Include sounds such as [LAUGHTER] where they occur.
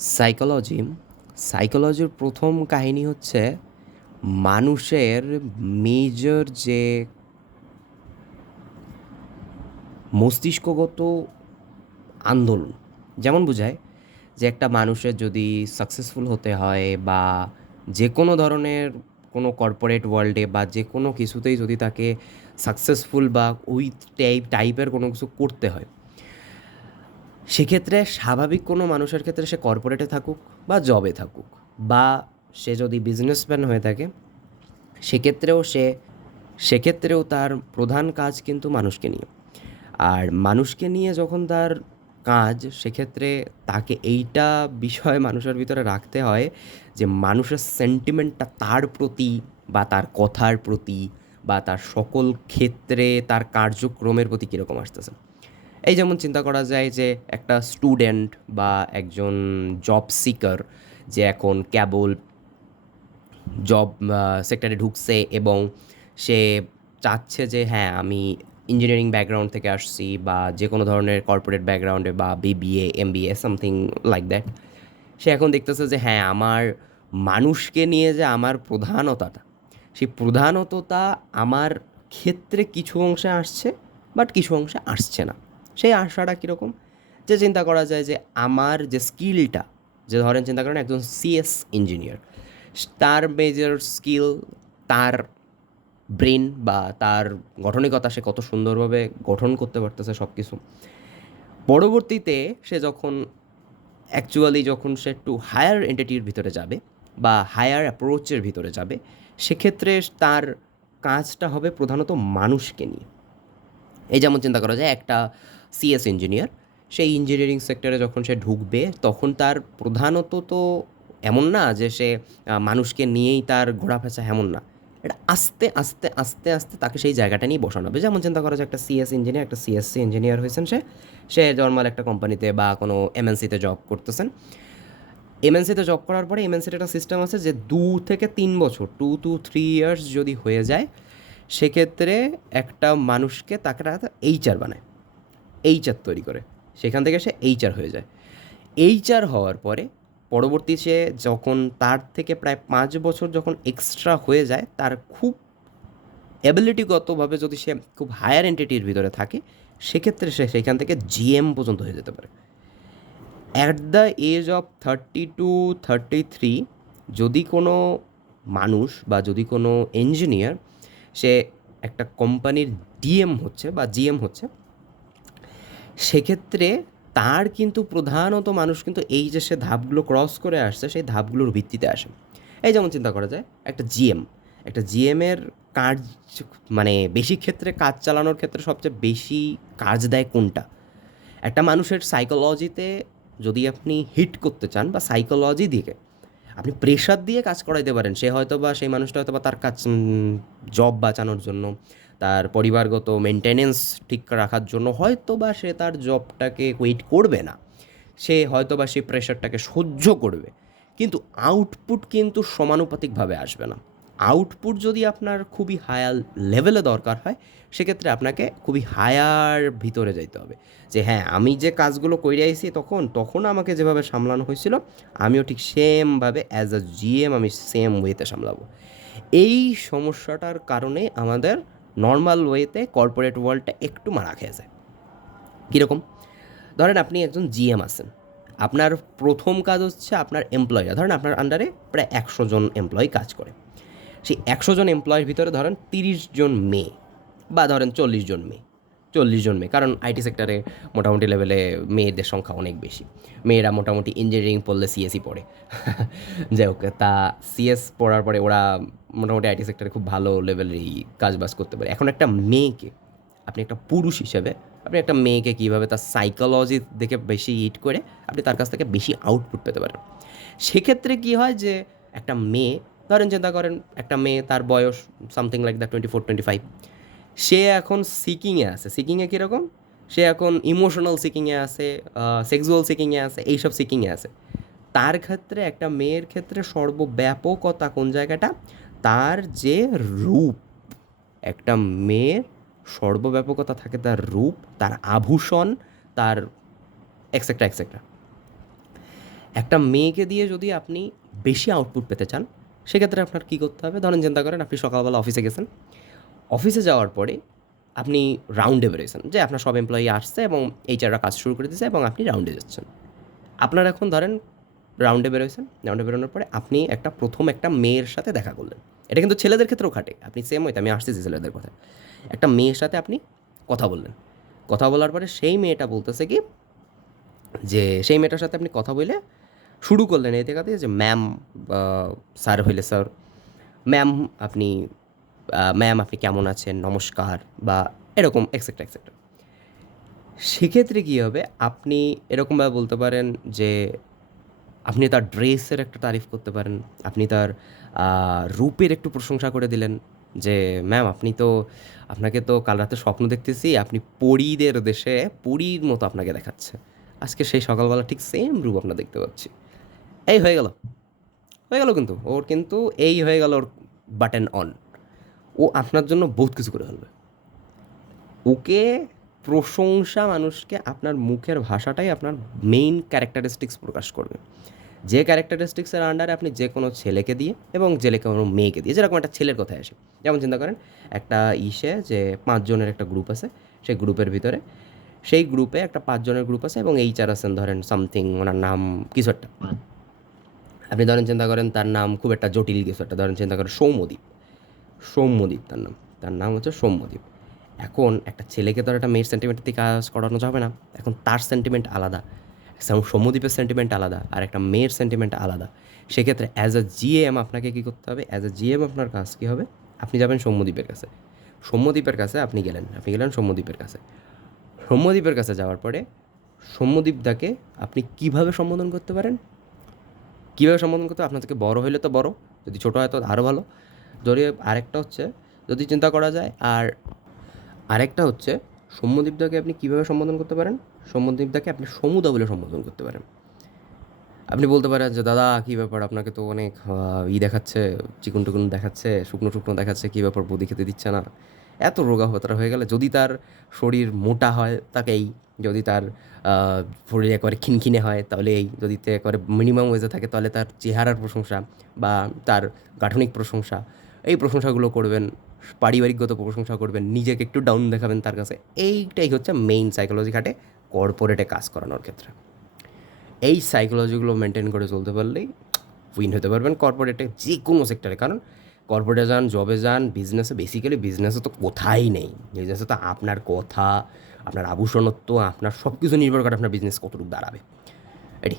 Psychology, সাইকোলজির প্রথম কাহিনী হচ্ছে মানুষের মেজর যে মস্তিষ্কগত আন্দোলন। যেমন বোঝায় যে একটা মানুষের যদি সাকসেসফুল হতে হয় বা যে কোনো ধরনের কোনো কর্পোরেট ওয়ার্ল্ডে বা যে কোনো কিছুতেই যদি তাকে সাকসেসফুল বা ওই টাইপ টাইপের কোনো কিছু করতে হয় সেক্ষেত্রে স্বাভাবিক কোনো মানুষের ক্ষেত্রে সে কর্পোরেটে থাকুক বা জবে থাকুক বা সে যদি বিজনেসম্যান হয়ে থাকে, সেক্ষেত্রেও সে, সেক্ষেত্রেও তার প্রধান কাজ কিন্তু মানুষকে নিয়ে। আর মানুষকে নিয়ে যখন তার কাজ, সেক্ষেত্রে তাকে এইটা বিষয় মানুষের ভিতরে রাখতে হয় যে মানুষের সেন্টিমেন্টটা তার প্রতি বা তার কথার প্রতি বা তার সকল ক্ষেত্রে তার কার্যক্রমের প্রতি কীরকম আসতেছে। এই যেমন চিন্তা করা যায় যে একটা স্টুডেন্ট বা একজন জব সিকার যে এখন কেবল জব সেক্টরে ঢুকছে এবং সে চাচ্ছে যে হ্যাঁ আমি ইঞ্জিনিয়ারিং ব্যাকগ্রাউন্ড থেকে আসছি বা যে কোনো ধরনের কর্পোরেট ব্যাকগ্রাউন্ডে বা BBA MBA something like that সে এখন দেখতেছে যে হ্যাঁ আমার মানুষকে নিয়ে যে আমার প্রধানতাটা, সেই প্রধানততা আমার ক্ষেত্রে কিছু অংশে আসছে বাট কিছু অংশে আসছে না। সেই আশাটা কীরকম? যে চিন্তা করা যায় যে আমার যে স্কিলটা যে ধরেন চিন্তা করেন একজন সিএস ইঞ্জিনিয়ার তার মেজর স্কিল তার ব্রেন বা তার গঠনিকতা সে কত সুন্দরভাবে গঠন করতে পারতেছে সব কিছু পরবর্তীতে সে যখন অ্যাকচুয়ালি যখন সে একটু হায়ার এন্টিটির ভিতরে যাবে বা হায়ার অ্যাপ্রোচের ভিতরে যাবে, সেক্ষেত্রে তার কাজটা হবে প্রধানত মানুষকে নিয়ে। এই যেমন চিন্তা করা যায় একটা সিএস ইঞ্জিনিয়ার সেই ইঞ্জিনিয়ারিং সেক্টরে যখন সে ঢুকবে, তখন তার প্রধানত তো এমন না যে সে মানুষকে নিয়েই তার ঘোরাফেঁচা এমন না। এটা আস্তে আস্তে আস্তে আস্তে তাকে সেই জায়গাটা নিয়ে বসানো হবে। যেমন চিন্তা করা যায় একটা সিএস ইঞ্জিনিয়ার একটা সিএসসি ইঞ্জিনিয়ার হয়েছেন সে। সে নর্মাল একটা কোম্পানিতে বা কোনো এমএনসিতে জব করতেছেন। এমএনসিতে জব করার পরে এমএনসিতে একটা সিস্টেম আছে যে দু থেকে তিন বছর টু টু থ্রি ইয়ার্স যদি হয়ে যায় সেক্ষেত্রে একটা মানুষকে তাকে এইচআর বানায়। এইচআর তৈরি করে। সেখান থেকে সে এইচআর হয়ে যায়। এইচআর হওয়ার পরে পরবর্তী সে যখন তার থেকে প্রায় পাঁচ বছর যখন এক্সট্রা হয়ে যায়, তার খুব অ্যাবিলিটিগতভাবে যদি সে খুব হায়ার এন্টিটির ভিতরে থাকে, সেক্ষেত্রে সে সেখান থেকে জিএম পর্যন্ত হয়ে যেতে পারে। At the age of thirty two thirty three যদি কোনো মানুষ বা যদি কোনো ইঞ্জিনিয়ার সে একটা কোম্পানির ডিএম হচ্ছে বা জিএম হচ্ছে, সেক্ষেত্রে তার কিন্তু প্রধানত মানুষ কিন্তু এই যে সে ধাপগুলো ক্রস করে আসছে, সেই ধাপগুলোর ভিত্তিতে আসে। এই যেমন চিন্তা করা যায়, একটা জিএম, একটা জিএমের কাজ মানে বেশি ক্ষেত্রে কাজ চালানোর ক্ষেত্রে সবচেয়ে বেশি কাজ দেয় কোনটা? একটা মানুষের সাইকোলজিতে যদি আপনি হিট করতে চান বা সাইকোলজি দিকে আপনি প্রেশার দিয়ে কাজ করাইতে পারেন। সে হয়তো বা সেই মানুষটা হয়তো বা তার কাজ জব বাঁচানোর জন্য, তার পরিবারগত মেনটেনেন্স ঠিক রাখার জন্য হয়তো বা সে তার জবটাকে ওয়েট করবে না। সে হয়তো বা সেই প্রেশারটাকে সহ্য করবে। কিন্তু আউটপুট কিন্তু সমানুপাতিকভাবে আসবে না। আউটপুট যদি আপনার খুবই হায়ার লেভেলে দরকার হয়, সেক্ষেত্রে আপনাকে খুবই হায়ার ভিতরে যাইতে হবে। যে হ্যাঁ আমি যে কাজগুলো করে আইছি তখন তখন আমাকে যেভাবে সামলানো হয়েছিল, আমিও ঠিক সেমভাবে অ্যাজ আ জিএম আমি সেম ওয়েতে সামলাবো। এই সমস্যাটার কারণে আমাদের নর্মাল ওয়েতে কর্পোরেট ওয়ার্ল্ডটা একটু মারা খেয়ে যায়। কীরকম? ধরেন আপনি একজন জিএম আছেন। আপনার প্রথম কাজ হচ্ছে আপনার এমপ্লয়িরা ধরেন আপনার আন্ডারে প্রায় একশো জন এমপ্লয়ি কাজ করে। সেই একশো জন এমপ্লয়ের ভিতরে ধরেন তিরিশ জন মেয়ে বা ধরেন চল্লিশ জন মেয়ে, চল্লিশ জন মেয়ে। কারণ আইটি সেক্টরে মোটামুটি লেভেলে মেয়েদের সংখ্যা অনেক বেশি। মেয়েরা মোটামুটি ইঞ্জিনিয়ারিং পড়লে সিএসই পড়ে। [LAUGHS] যাই হোক, তা সিএস পড়ার পরে ওরা মোটামুটি আইটি সেক্টরে খুব ভালো লেভেলেরই কাজ বাজ করতে পারে। এখন একটা মেয়েকে, আপনি একটা পুরুষ হিসেবে, আপনি একটা মেয়েকে কীভাবে তার সাইকোলজি দেখে বেশি হিট করে, আপনি তার কাছ থেকে বেশি আউটপুট পেতে পারেন। সেক্ষেত্রে কী হয় যে একটা মেয়ে ধরেন চিন্তা করেন একটা মেয়ে, তার বয়স something like the twenty four twenty five সে এখন সিকিংয়ে আছে। সিকিংয়ে কীরকম? সে এখন ইমোশনাল সিকিংয়ে আছে সেক্সুয়াল সিকিংয়ে আছে, এইসব সিকিংয়ে আছে। তার ক্ষেত্রে, একটা মেয়ের ক্ষেত্রে সর্বব্যাপকতা কোন জায়গাটা? তার যে রূপ। একটা মেয়ের সর্বব্যাপকতা থাকে তার রূপ, তার আভূষণ, তার এক্সেট্রা এক্সেট্রা একটা মেয়েকে দিয়ে যদি আপনি বেশি আউটপুট পেতে চান সেক্ষেত্রে আপনার কী করতে হবে? ধরেন চিন্তা করেন আপনি সকালবেলা অফিসে গেছেন। অফিসে যাওয়ার পরে আপনি রাউন্ডে বেরোয়েছেন যে আপনার সব এমপ্লয়ি আসছে এবং এইচআররা কাজ শুরু করে দিয়েছে এবং আপনি রাউন্ডে যাচ্ছেন। আপনার এখন ধরেন রাউন্ডে বেরোয়েছেন রাউন্ডে বেরোনোর পরে আপনি একটা প্রথম একটা মেয়ের সাথে দেখা করলেন। এটা কিন্তু ছেলেদের ক্ষেত্রেও খাটে আপনি সেম হইতে, আমি আসতেছি ছেলেদের কথা একটা মেয়ের সাথে আপনি কথা বললেন। কথা বলার পরে সেই মেয়েটা বলতেছে কি যে, সেই মেয়েটার সাথে আপনি কথা বলে শুরু করলেন এই থেকে যে ম্যাম স্যার হইলে স্যার ম্যাম আপনি ম্যাম আপনি কেমন আছেন, নমস্কার বা এরকম এক্সেট্রা এক্সেট্রা সেক্ষেত্রে কী হবে, আপনি এরকমভাবে বলতে পারেন যে আপনি তার ড্রেসের একটা তারিফ করতে পারেন, আপনি তার রূপের একটু প্রশংসা করে দিলেন যে ম্যাম আপনি তো, আপনাকে তো কাল রাতে স্বপ্ন দেখতেছি, আপনি পরীদের দেশে, পরীর মতো আপনাকে দেখাচ্ছে। আজকে সেই সকালবেলা ঠিক সেম রূপ আপনার দেখতে পাচ্ছি। এই হয়ে গেল। হয়ে গেল কিন্তু। ওর কিন্তু এই হয়ে গেল ওর বাটন অন ও আপনার জন্য বহুত কিছু করে ফেলবে। ওকে প্রশংসা মানুষকে আপনার মুখের ভাষাটাই আপনার মেইন ক্যারেক্টারিস্টিক্স প্রকাশ করবে। যে ক্যারেক্টারিস্টিক্সের আন্ডারে আপনি যে কোনো ছেলেকে দিয়ে এবং যে কোনো মেয়েকে দিয়ে, যেরকম একটা ছেলের কথায় আসে। যেমন চিন্তা করেন, একটা ইসে যে পাঁচজনের একটা গ্রুপ আছে, সেই গ্রুপের ভিতরে। সেই গ্রুপে একটা পাঁচজনের গ্রুপ আছে এবং এইচার আছেন ধরেন সামথিং ওনার নাম কিছু একটা। আপনি ধরেন চিন্তা করেন তার নাম খুব একটা জটিল কিছু একটা। ধরেন চিন্তা করেন সৌম্যদীপ। সৌম্যদীপ তার নাম। তার নাম হচ্ছে সৌম্যদীপ। এখন একটা ছেলেকে তো একটা মেয়ের সেন্টিমেন্ট দিয়ে কাজ করানো যাবে না। এখন তার সেন্টিমেন্ট আলাদা। সৌ- সৌম্যদীপের সেন্টিমেন্ট আলাদা আর একটা মেয়ের সেন্টিমেন্ট আলাদা। সেক্ষেত্রে অ্যাজ আ জিএম আপনাকে কী করতে হবে? অ্যাজ আ জিএম আপনার কাজ কী হবে? আপনি যাবেন সৌম্যদীপের কাছে। সৌম্যদীপের কাছে আপনি গেলেন। আপনি গেলেন সৌম্যদীপের কাছে। সৌম্যদীপের কাছে যাওয়ার পরে সৌম্যদীপদাকে আপনি কীভাবে সম্বোধন করতে পারেন? কীভাবে সম্বোধন করতে? আপনার থেকে বড় হইলে তো বড়, যদি ছোটো হয় তো আরও ভালো। যদি আরেকটা হচ্ছে, যদি চিন্তা করা যায়, আর আরেকটা হচ্ছে সৌম্যদীপদাকে আপনি কীভাবে সম্বোধন করতে পারেন? সৌম্যদীপদাকে আপনি সমুদা বলে সম্বোধন করতে পারেন। আপনি বলতে পারেন যে, দাদা, কী ব্যাপার? আপনাকে তো অনেক ই দেখাচ্ছে, চিকুন টুকুন দেখাচ্ছে, শুকনো শুকনো দেখাচ্ছে, কী ব্যাপার? বদি খেতে দিচ্ছে না। এত রোগা হয়ে গেলে যদি তার শরীর মোটা হয়, তাকেই যদি তার শরীর একবারে খিনখিনে হয়, তাহলে এই যদি একবারে মিনিমাম ওয়েজে থাকে, তাহলে তার চেহারার প্রশংসা বা তার গাঠনিক প্রশংসা, এই প্রশংসাগুলো করবেন, পারিবারিকগত প্রশংসা করবেন, নিজেকে একটু ডাউন দেখাবেন তার কাছে, এইটাই হচ্ছে মেইন সাইকোলজি খাটে কর্পোরেটে কাজ করানোর ক্ষেত্রে। এই সাইকোলজিগুলো মেনটেন করে চলতে পারলেই উইন হতে পারবেন কর্পোরেটে যে কোনো সেক্টরে কারণ কর্পোরেটে যান জবে যান বিজনেসে বেসিক্যালি বিজনেসে তো কোথায় নেই বিজনেসে তো আপনার কথা আপনার আভূষণত্ব আপনার সব কিছু নির্ভর করে আপনার বিজনেস কতটুকু দাঁড়াবে। এটি